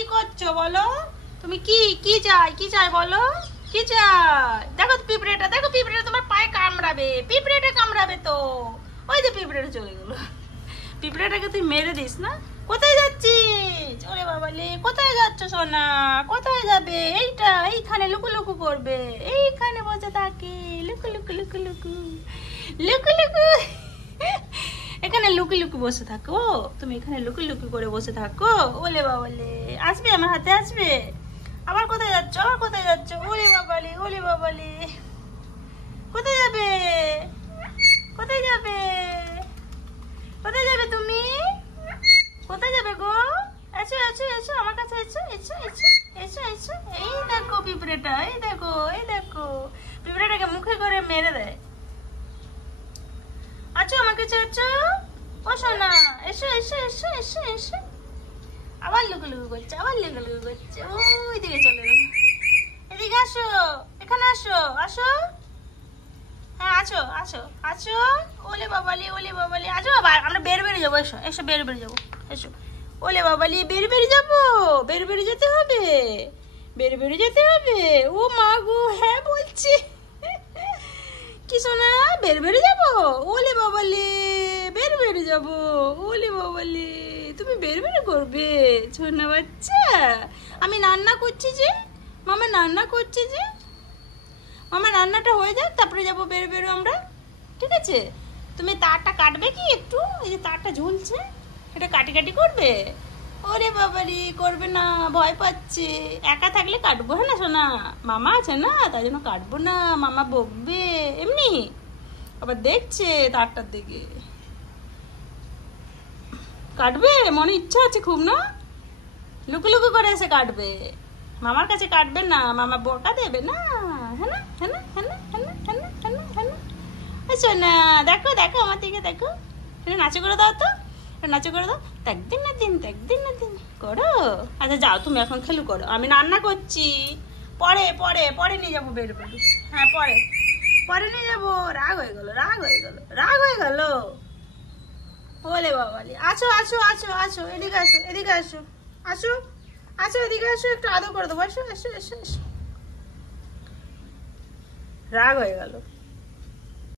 কি করছো বলো? তুমি কি কি চাই বলো? কি চাই? দেখো পিঁপড়েটা, দেখো পিঁপড়েটা তোমার পায়ে কামড়াবে, পিঁপড়েটা কামড়াবে তো। ওই যে পিঁপড়েটা চলে গেল। পিঁপড়েটাকে তুই মেরে দিস না। কোথায় যাচ্ছিস? ওরে বাবালে, কোথায় যাচ্ছ সোনা? কোথায় যাবে? এইখানে লুকু লুকু করবে, এইখানে বসে থাকে লুকু লুকু লুকু লুকু লুকু লুকু। এখানে লুকি লুকি বসে থাকো, তুমি এখানে লুকি লুকি করে বসে থাকো। ওলে বাবালে, আসবে আমার হাতে আসবে। আবার কোথায় যাচ্ছ? আবার কোথায় যাচ্ছ? ওলে বাবালে, ওলে বাবালে, কোথায় যাবে? কোথায় যাবে? কোথায় যাবে তুমি? কোথায় যাবে গো? এসো এসো এসো আমার কাছে, এসো এসো এসো এসো এসো। এই দেখো পিঁপড়েটা, এই দেখো, এই দেখো পিঁপড়েটাকে মুখে করে মেরে দেয়। আচ্ছা আমার কাছে আছো। ও সোনা, এসো এসো এসো এসো এসো। আবার লুকু লুকু করছে, আবার লুকু লুকু করছে। ওই দিকে চলে গেল। এদিকে আসো, এখানে আসো, আসো। হ্যাঁ আসো আসো আসো। ওলে বাবালি, ওলে বাবালি, আসো বাবা, আমরা বের বেরিয়ে যাবো। এসো এসো, বের বেরিয়ে যাবো, এসো। ওলে বাবালি, বের বেরিয়ে যাবো, বের বেরিয়ে যেতে হবে, বের বেরিয়ে যেতে হবে। ও মা গো, হ্যাঁ বলছি। কি সোনা, বের বেরিয়ে যাবো? ওলে বাবালে, বের বেরিয়ে যাবো। ওলে বাবালে, তুমি বের বেরিয়ে করবে সোনা বাচ্চা? আমি রান্না করছি যে, মামা রান্না করছে যে, মামা রান্নাটা হয়ে যাক তারপরে যাবো বের বেরো আমরা, ঠিক আছে? তুমি তারটা কাটবে কি একটু? এই যে তারটা ঝুলছে, এটা কাটি কাটি করবে? ওরে বাবারি, করবে না, ভয় পাচ্ছে। একা থাকলে কাটবো, হ্যাঁ না সোনা? মামা আছে না, তাই জন্য কাটবো না, মামা বকবে। এমনি আবার দেখছে তারটার দিকে। কাটবে মনে ইচ্ছা আছে খুব না? লুকু লুকু করে এসে কাটবে। মামার কাছে কাটবে না, মামা বকা দেবে না। হ্যাঁ না, হ্যাঁ না, হ্যাঁ না, হ্যাঁ না, হ্যাঁ না, হ্যাঁ না, হ্যাঁ না। সোনা দেখো, দেখো আমার দিকে দেখো। এটা নাচে করে দাও তো, এটা নাচে করে দাও। একদিন না দিন, একদিন না দিন করো। আচ্ছা যাও, তুমি এখন খেলু করো, আমি রান্না করছি। পরে পরে পরে নিয়ে যাবো বের করে। হ্যাঁ পরে পরে নিয়ে যাবো। রাগ হয়ে গেল, রাগ হয়ে গেল, রাগ হয়ে গেল। ওলে বাবালি, আসো আসো আসো আসো, এদিকে আসো, এদিকে আসো, আসো আসো, এদিকে আসো, একটু আদর করে দেবো। এসো এসো এসো এসো। রাগ হয়ে গেল।